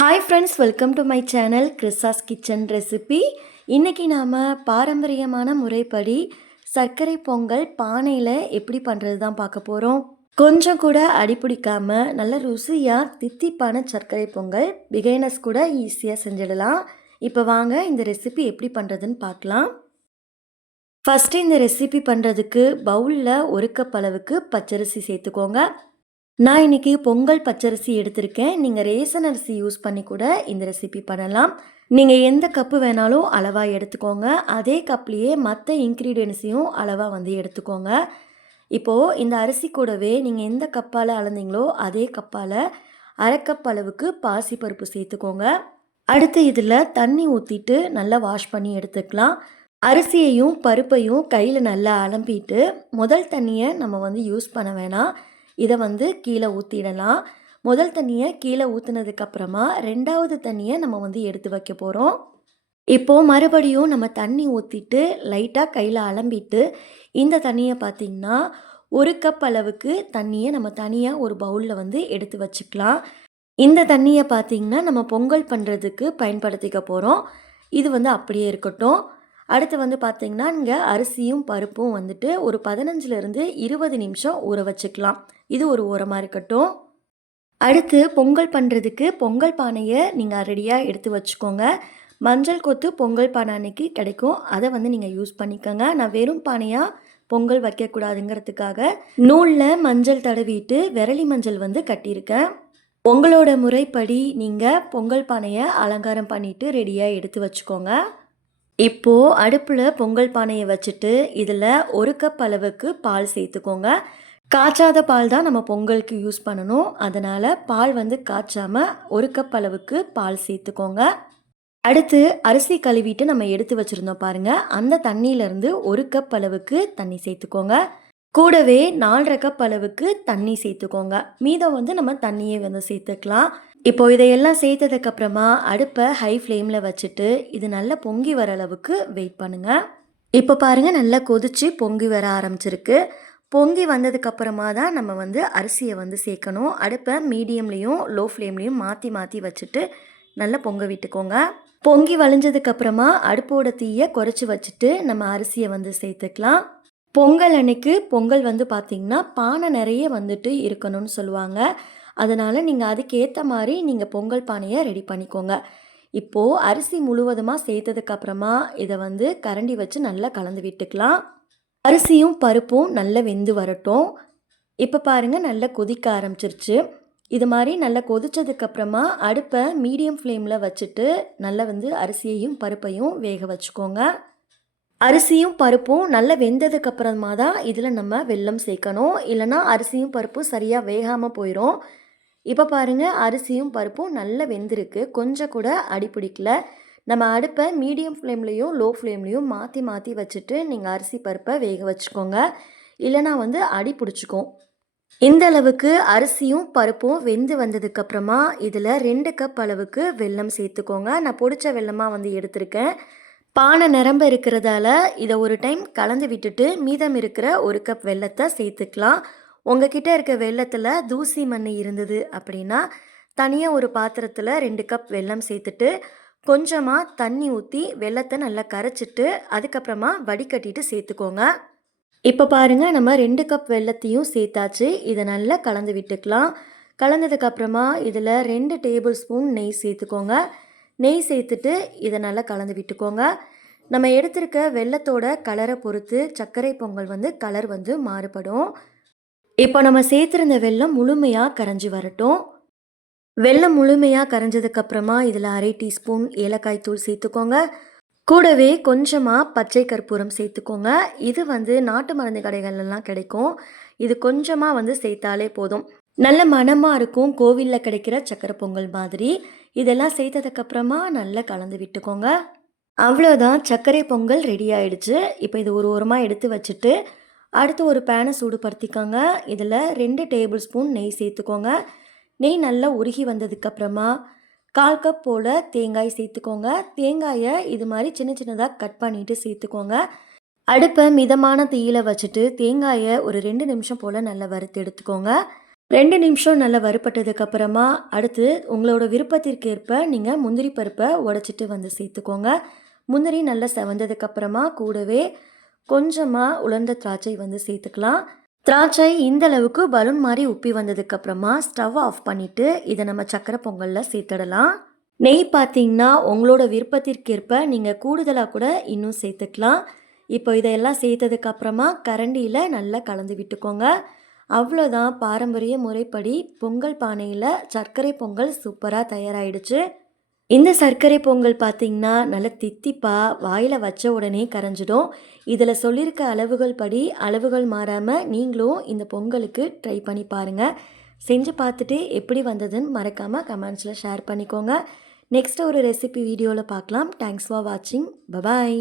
Hi friends, welcome to my channel கிறிஸாஸ் kitchen recipe. இன்றைக்கி நாம் பாரம்பரியமான முறைப்படி சர்க்கரை பொங்கல் பானையில் எப்படி பண்ணுறது தான் பார்க்க போகிறோம். கொஞ்சம் கூட அடிப்பிடிக்காமல் நல்ல ருசியாக தித்திப்பான சர்க்கரை பொங்கல் பிகைனர்ஸ் கூட ஈஸியாக செஞ்சிடலாம். இப்போ வாங்க இந்த ரெசிபி எப்படி பண்ணுறதுன்னு பார்க்கலாம். ஃபஸ்ட்டு இந்த ரெசிபி பண்ணுறதுக்கு பவுலில் 1 கப் அளவுக்கு பச்சரிசி சேர்த்துக்கோங்க. நான் இன்றைக்கி பொங்கல் பச்சரிசி எடுத்திருக்கேன். நீங்கள் ரேசன் அரிசி யூஸ் பண்ணி கூட இந்த ரெசிபி பண்ணலாம். நீங்கள் எந்த கப்பு வேணாலும் அளவாக எடுத்துக்கோங்க. அதே கப்லேயே மற்ற இன்க்ரீடியன்ஸையும் அளவாக எடுத்துக்கோங்க. இப்போது இந்த அரிசி கூடவே நீங்கள் எந்த கப்பால் அளந்தீங்களோ அதே கப்பால் 1/2 கப் அளவுக்கு பாசிப்பருப்பு சேர்த்துக்கோங்க. அடுத்து இதில் தண்ணி ஊற்றிட்டு நல்லா வாஷ் பண்ணி எடுத்துக்கலாம். அரிசியையும் பருப்பையும் கையில் நல்லா அலம்பிட்டு முதல் தண்ணியை நம்ம யூஸ் பண்ண வேணாம். இதை கீழே ஊற்றிடலாம். முதல் தண்ணியை கீழே ஊற்றுனதுக்கப்புறமா 2வது தண்ணியை நம்ம எடுத்து வைக்க போகிறோம். இப்போது மறுபடியும் நம்ம தண்ணி ஊற்றிட்டு லைட்டாக கையில் அலம்பிட்டு இந்த தண்ணியை பார்த்திங்கன்னா 1 கப் அளவுக்கு தண்ணியை நம்ம தனியாக ஒரு பவுலில் எடுத்து வச்சுக்கலாம். இந்த தண்ணியை பார்த்திங்கன்னா நம்ம பொங்கல் பண்ணுறதுக்கு பயன்படுத்திக்க போகிறோம். இது அப்படியே இருக்கட்டும். அடுத்து பார்த்திங்கன்னா இங்கே அரிசியும் பருப்பும் ஒரு 15லேருந்து 20 நிமிஷம் ஊற வச்சுக்கலாம். இது ஒரு ஓரமாக இருக்கட்டும். அடுத்து பொங்கல் பண்ணுறதுக்கு பொங்கல் பானையை நீங்கள் ரெடியாக எடுத்து வச்சுக்கோங்க. மஞ்சள் கொத்து பொங்கல் பானை அன்னைக்கு கிடைக்கும். அதை நீங்கள் யூஸ் பண்ணிக்கோங்க. நான் வெறும் பானையாக பொங்கல் வைக்கக்கூடாதுங்கிறதுக்காக நூலில் மஞ்சள் தடவிட்டு விரலி மஞ்சள் கட்டியிருக்கேன். உங்களோட முறைப்படி நீங்கள் பொங்கல் பானையை அலங்காரம் பண்ணிவிட்டு ரெடியாக எடுத்து வச்சுக்கோங்க. இப்போது அடுப்பில் பொங்கல் பானையை வச்சுட்டு இதில் 1 கப் அளவுக்கு பால் சேர்த்துக்கோங்க. காய்ச்சாத பால் தான் நம்ம பொங்கலுக்கு யூஸ் பண்ணணும். அதனால் பால் காய்ச்சாமல் 1 கப் அளவுக்கு பால் சேர்த்துக்கோங்க. அடுத்து அரிசி கழுவிட்டு நம்ம எடுத்து வச்சுருந்தோம் பாருங்கள். அந்த தண்ணியிலேருந்து 1 கப் அளவுக்கு தண்ணி சேர்த்துக்கோங்க. கூடவே 4.5 கப் அளவுக்கு தண்ணி சேர்த்துக்கோங்க. மீதம் நம்ம தண்ணியை சேர்த்துக்கலாம். இப்போது இதையெல்லாம் சேர்த்ததுக்கப்புறமா அடுப்பை ஹை ஃப்ளேமில் வச்சுட்டு இது நல்லா பொங்கி வர அளவுக்கு வெயிட் பண்ணுங்கள். இப்போ பாருங்கள், நல்லா கொதித்து பொங்கி வர ஆரம்பிச்சிருக்கு. பொங்கி வந்ததுக்கப்புறமா தான் நம்ம அரிசியை சேர்க்கணும். அடுப்பை மீடியம்லேயும் லோ ஃப்ளேம்லேயும் மாற்றி மாற்றி வச்சுட்டு நல்லா பொங்க விட்டுக்கோங்க. பொங்கி வழிஞ்சதுக்கப்புறமா அடுப்போட தீயை குறைச்சி வச்சுட்டு நம்ம அரிசியை சேர்த்துக்கலாம். பொங்கல் அன்னைக்கு பொங்கல் பார்த்திங்கன்னா பானை நிறைய இருக்கணும்னு சொல்லுவாங்க. அதனால் நீங்கள் அதுக்கேற்ற மாதிரி நீங்கள் பொங்கல் பானையை ரெடி பண்ணிக்கோங்க. இப்போது அரிசி முழுவதுமாக சேர்த்ததுக்கப்புறமா இதை கரண்டி வச்சு நல்லா கலந்து விட்டுக்கலாம். அரிசியும் பருப்பும் நல்லா வெந்து வரட்டும். இப்போ பாருங்கள், நல்லா கொதிக்க ஆரம்பிச்சிருச்சு. இது மாதிரி நல்லா கொதித்ததுக்கப்புறமா அடுப்பை மீடியம் ஃப்ளேமில் வச்சுட்டு நல்லா அரிசியையும் பருப்பையும் வேக வச்சுக்கோங்க. அரிசியும் பருப்பும் நல்லா வெந்ததுக்கப்புறமா தான் இதில் நம்ம வெல்லம் சேர்க்கணும். இல்லைனா அரிசியும் பருப்பும் சரியாக வேகாமல் போயிடும். இப்போ பாருங்கள், அரிசியும் பருப்பும் நல்லா வெந்திருக்கு. கொஞ்சம் கூட அடிப்பிடிக்கல. நம்ம அடுப்பை மீடியம் ஃப்ளேம்லேயும் லோ ஃப்ளேம்லேயும் மாற்றி மாற்றி வச்சுட்டு நீங்கள் அரிசி பருப்பை வேக வச்சுக்கோங்க. இல்லைனா அடி பிடிச்சிக்கும். இந்த அளவுக்கு அரிசியும் பருப்பும் வெந்து வந்ததுக்கப்புறமா இதில் 2 கப் அளவுக்கு வெல்லம் சேர்த்துக்கோங்க. நான் பொடிச்ச வெல்லமாக எடுத்திருக்கேன். பானை நிரம்ப இருக்கிறதால இதை ஒரு டைம் கலந்து விட்டுட்டு மீதம் இருக்கிற 1 கப் வெல்லத்தை சேர்த்துக்கலாம். உங்ககிட்ட இருக்க வெல்லத்தில் தூசி மண் இருந்தது அப்படின்னா தனியாக ஒரு பாத்திரத்தில் 2 கப் வெல்லம் சேர்த்துட்டு கொஞ்சமாக தண்ணி ஊற்றி வெல்லத்தை நல்லா கரைச்சிட்டு அதுக்கப்புறமா வடிகட்டிட்டு சேர்த்துக்கோங்க. இப்போ பாருங்கள், நம்ம 2 கப் வெல்லத்தையும் சேர்த்தாச்சு. இதை நல்லா கலந்து விட்டுக்கலாம். கலந்ததுக்கப்புறமா இதில் 2 டேபிள் ஸ்பூன் நெய் சேர்த்துக்கோங்க. நெய் சேர்த்துட்டு இதை நல்லா கலந்து விட்டுக்கோங்க. நம்ம எடுத்திருக்க வெல்லத்தோட கலரை பொறுத்து சர்க்கரை பொங்கல் கலர் மாறுபடும். இப்போ நம்ம சேர்த்துருந்த வெல்லம் முழுமையாக கரைஞ்சி வரட்டும். வெல்லம் முழுமையாக கரைஞ்சதுக்கப்புறமா இதில் 1/2 டீஸ்பூன் ஏலக்காய் தூள் சேர்த்துக்கோங்க. கூடவே கொஞ்சமாக பச்சை கற்பூரம் சேர்த்துக்கோங்க. இது நாட்டு மருந்து கடைகள்லாம் கிடைக்கும். இது கொஞ்சமாக சேர்த்தாலே போதும். நல்ல மணமாக இருக்கும். கோவிலில் கிடைக்கிற சக்கரை பொங்கல் மாதிரி. இதெல்லாம் சேர்த்ததுக்கப்புறமா நல்லா கலந்து விட்டுக்கோங்க. அவ்வளோதான், சர்க்கரை பொங்கல் ரெடி ஆகிடுச்சு. இப்போ இது ஒரு ஓரமாக எடுத்து வச்சுட்டு அடுத்து ஒரு பேனை சூடுபடுத்திக்கோங்க. இதில் 2 டேபிள் ஸ்பூன் நெய் சேர்த்துக்கோங்க. நெய் நல்லா உருகி வந்ததுக்கப்புறமா 1/4 கப் போல் தேங்காய் சேர்த்துக்கோங்க. தேங்காயை இது மாதிரி சின்ன சின்னதாக கட் பண்ணிவிட்டு சேர்த்துக்கோங்க. அடுப்பை மிதமான தீயில் வச்சுட்டு தேங்காயை ஒரு 2 நிமிஷம் போல் நல்லா வறுத்து எடுத்துக்கோங்க. 2 நிமிஷம் நல்லா வறுபட்டதுக்கு அப்புறமா, அடுத்து உங்களோட விருப்பத்திற்கேற்ப நீங்க முந்திரி பருப்ப உடைச்சிட்டு வந்து சேர்த்துக்கோங்க. முந்திரி நல்லா செவந்ததுக்கு அப்புறமா கூடவே கொஞ்சமா உலர்ந்த திராட்சை வந்து சேர்த்துக்கலாம். திராட்சை இந்த அளவுக்கு பலூன் மாரி உப்பி வந்ததுக்கு அப்புறமா ஸ்டவ் ஆஃப் பண்ணிட்டு, இத நம்ம சர்க்கரை பொங்கல்ல சேர்த்துடலாம். நெய் பார்த்தீங்கன்னா, உங்களோட விருப்பத்திற்கேற்ப நீங்க கூடுதலா கூட இன்னும் சேர்த்துக்கலாம். இப்போ இதையெல்லாம் சேர்த்ததுக்கு அப்புறமா கரண்டியில நல்லா கலந்து விட்டுக்கோங்க. அவ்வளோதான், பாரம்பரிய முறைப்படி பொங்கல் பானையில சர்க்கரை பொங்கல் சூப்பரா தயாராயிடுச்சு. இந்த சர்க்கரை பொங்கல் பார்த்தீங்கன்னா, நல்ல தித்திப்பா வாயில வச்ச உடனே கரைஞ்சிடும். இதில சொல்லியிருக்க அளவுகள் படி அளவுகள் மாறாம நீங்களும் இந்த பொங்கலுக்கு ட்ரை பண்ணி பாருங்க. செஞ்சு பார்த்துட்டு எப்படி வந்ததுன்னு மறக்காம கமெண்ட்ஸ்ல ஷேர் பண்ணிக்கோங்க. நெக்ஸ்ட் ஒரு ரெசிபி வீடியோல பார்க்கலாம். தேங்க்ஸ் ஃபார் வாட்சிங். பபாய்.